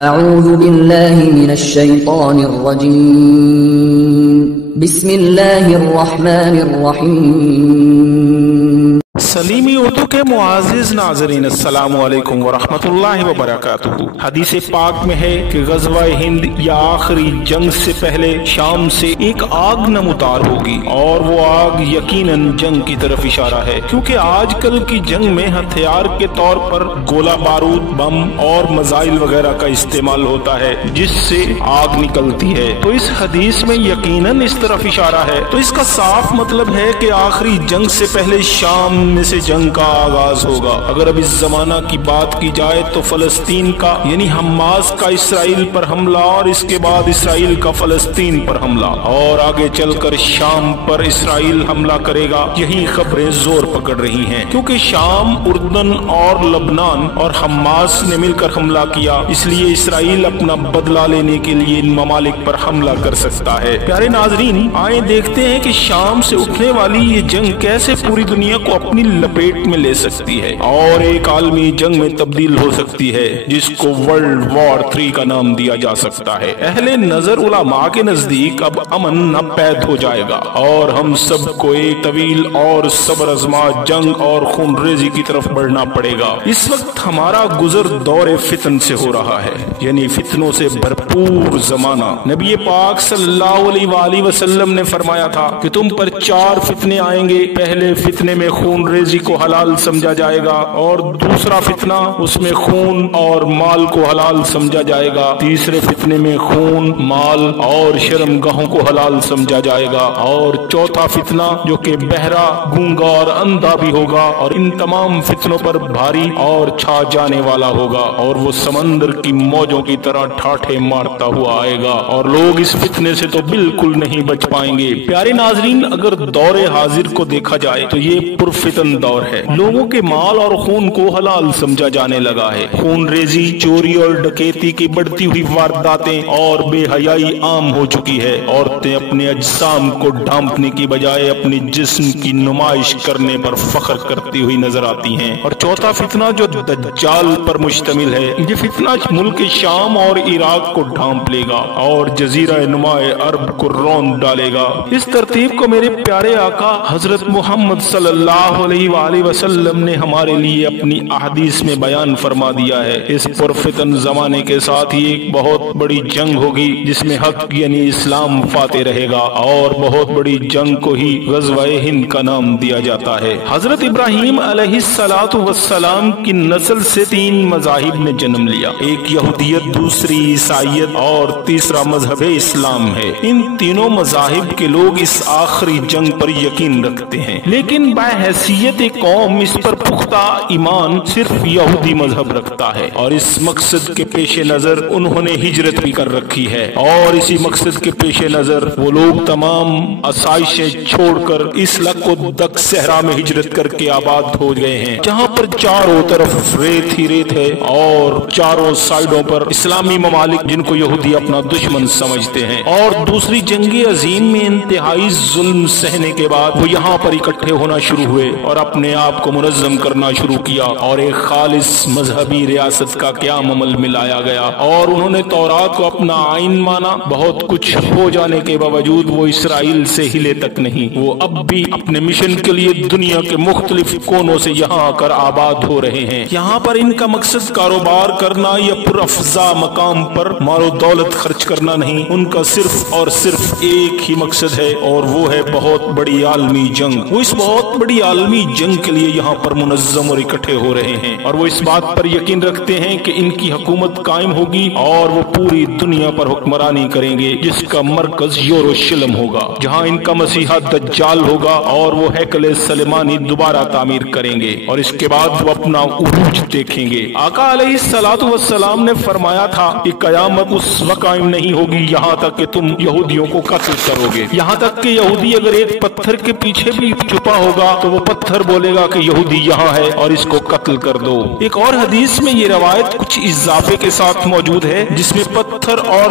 اعوذ باللہ من الشیطان الرجیم بسم اللہ الرحمن الرحیم سلیمی اردو کے معزز ناظرین السلام علیکم ورحمۃ اللہ وبرکاتہ۔ حدیث پاک میں ہے کہ غزوہ ہند یا آخری جنگ سے پہلے شام سے ایک آگ نمودار ہوگی اور وہ آگ یقیناً جنگ کی طرف اشارہ ہے، کیونکہ آج کل کی جنگ میں ہتھیار کے طور پر گولہ بارود، بم اور میزائل وغیرہ کا استعمال ہوتا ہے جس سے آگ نکلتی ہے، تو اس حدیث میں یقیناً اس طرف اشارہ ہے۔ تو اس کا صاف مطلب ہے کہ آخری جنگ سے پہلے شام میں سے جنگ کا آغاز ہوگا۔ اگر اب اس زمانہ کی بات کی جائے تو فلسطین کا یعنی حماس کا اسرائیل پر حملہ، اور اس کے بعد اسرائیل کا فلسطین پر حملہ، اور آگے چل کر شام پر اسرائیل حملہ کرے گا، یہی خبریں زور پکڑ رہی ہیں، کیونکہ شام، اردن اور لبنان اور حماس نے مل کر حملہ کیا، اس لیے اسرائیل اپنا بدلہ لینے کے لیے ان ممالک پر حملہ کر سکتا ہے۔ پیارے ناظرین، آئیں دیکھتے ہیں کہ شام سے اٹھنے والی یہ جنگ کیسے پوری دنیا کو اپنی لپیٹ میں لے سکتی ہے اور ایک عالمی جنگ میں تبدیل ہو سکتی ہے، جس کو ورلڈ وار 3 کا نام دیا جا سکتا ہے۔ اہل نظر علماء کے نزدیک اب امن ناپید ہو جائے گا اور ہم سب کو ایک طویل اور صبر آزما جنگ اور خون ریزی کی طرف بڑھنا پڑے گا۔ اس وقت ہمارا گزر دور فتن سے ہو رہا ہے، یعنی فتنوں سے بھرپور زمانہ۔ نبی پاک صلی اللہ علیہ وآلہ وسلم نے فرمایا تھا کہ تم پر 4 فتنے آئیں گے۔ پہلے فتنے میں خون ریزی کو حلال سمجھا جائے گا، اور دوسرا فتنہ اس میں خون اور مال کو حلال سمجھا جائے گا، تیسرے فتنے میں خون، مال اور شرمگاہوں کو حلال سمجھا جائے گا، اور چوتھا فتنہ جو کہ بہرا، گونگا اور اندھا بھی ہوگا، اور ان تمام فتنوں پر بھاری اور چھا جانے والا ہوگا، اور وہ سمندر کی موجوں کی طرح ٹھاٹھے مارتا ہوا آئے گا، اور لوگ اس فتنے سے تو بالکل نہیں بچ پائیں گے۔ پیارے ناظرین، اگر دور حاضر کو دیکھا جائے تو یہ پرفتن دور ہے۔ لوگوں کے مال اور خون کو حلال سمجھا جانے لگا ہے۔ خون ریزی، چوری اور ڈکیتی کی بڑھتی ہوئی وارداتیں اور بے حیائی عام ہو چکی ہے۔ عورتیں اپنے اجسام کو ڈھانپنے کی بجائے اپنے جسم کی نمائش کرنے پر فخر کرتی ہوئی نظر آتی ہیں۔ اور چوتھا فتنہ جو دجال پر مشتمل ہے، یہ فتنہ ملک شام اور عراق کو ڈھانپ لے گا اور جزیرہ نما عرب کو رون ڈالے گا۔ اس ترتیب کو میرے پیارے آقا حضرت محمد صلی اللہ علیہ وآلہ وسلم نے ہمارے لیے اپنی احادیث میں بیان فرما دیا ہے۔ اس پرفتن زمانے کے ساتھ ہی ایک بہت بڑی جنگ ہوگی جس میں حق یعنی اسلام فاتح رہے گا، اور بہت بڑی جنگ کو ہی غزوہ ہند کا نام دیا جاتا ہے۔ حضرت ابراہیم علیہ السلام کی نسل سے 3 مذاہب نے جنم لیا، ایک یہودیت، دوسری عیسائیت اور تیسرا مذہب اسلام ہے۔ ان تینوں مذاہب کے لوگ اس آخری جنگ پر یقین رکھتے ہیں، لیکن بحیثیت قوم اس پر پختہ ایمان صرف یہودی مذہب رکھتا ہے، اور اس مقصد کے پیش نظر انہوں نے ہجرت بھی کر رکھی ہے، اور اسی مقصد کے پیش نظر وہ لوگ تمام آسائشیں چھوڑ کر اس لک و دک صحرا میں ہجرت کر کے آباد ہو گئے ہیں، جہاں پر چاروں طرف ریت ہی ریت ہے، اور چاروں سائڈوں پر اسلامی ممالک جن کو یہودی اپنا دشمن سمجھتے ہیں۔ اور دوسری جنگ عظیم میں انتہائی ظلم سہنے کے بعد وہ یہاں پر اکٹھے ہونا شروع ہوئے اور اپنے آپ کو منظم کرنا شروع کیا، اور ایک خالص مذہبی ریاست کا قیام عمل میں لایا گیا، اور انہوں نے تورات کو اپنا آئین مانا۔ بہت کچھ ہو جانے کے باوجود وہ اسرائیل سے ہلے تک نہیں، وہ اب بھی اپنے مشن کے لیے دنیا کے مختلف کونوں سے یہاں آ کر آباد ہو رہے ہیں۔ یہاں پر ان کا مقصد کاروبار کرنا یا پرافزا مقام پر مال و دولت خرچ کرنا نہیں، ان کا صرف اور صرف ایک ہی مقصد ہے، اور وہ ہے بہت بڑی عالمی جنگ۔ وہ اس بہت بڑی عالمی جنگ کے لیے یہاں پر منظم اور اکٹھے ہو رہے ہیں، اور وہ اس بات پر یقین رکھتے ہیں کہ ان کی حکومت قائم ہوگی اور وہ پوری دنیا پر حکمرانی کریں گے، جس کا مرکز یروشلم ہوگا، جہاں ان کا مسیحا دجال ہوگا، اور وہ ہیکل سلیمانی دوبارہ تعمیر کریں گے، اور اس کے بعد وہ اپنا عروج دیکھیں گے۔ آقا علیہ السلام نے فرمایا تھا کہ قیامت اس وقت قائم نہیں ہوگی یہاں تک کہ تم یہودیوں کو قتل کرو گے، یہاں تک کہ یہودی اگر ایک پتھر کے پیچھے بھی چھپا ہوگا تو وہ پتھر بولے گا کہ یہودی یہاں ہے اور اس کو قتل کر دو۔ ایک اور حدیث میں یہ روایت کچھ اضافے کے ساتھ موجود ہے، جس میں پتھر اور